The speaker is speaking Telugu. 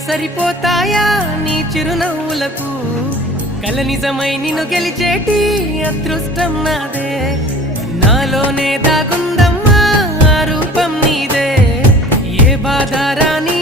సరిపోతాయా నీ చిరునవ్వులకు కల నిజమై నిన్ను గెలిచేటి అదృష్టం నాదే నాలోనే దాగుందమ్మా ఆ రూపం నీదే ఏ బాధ రాని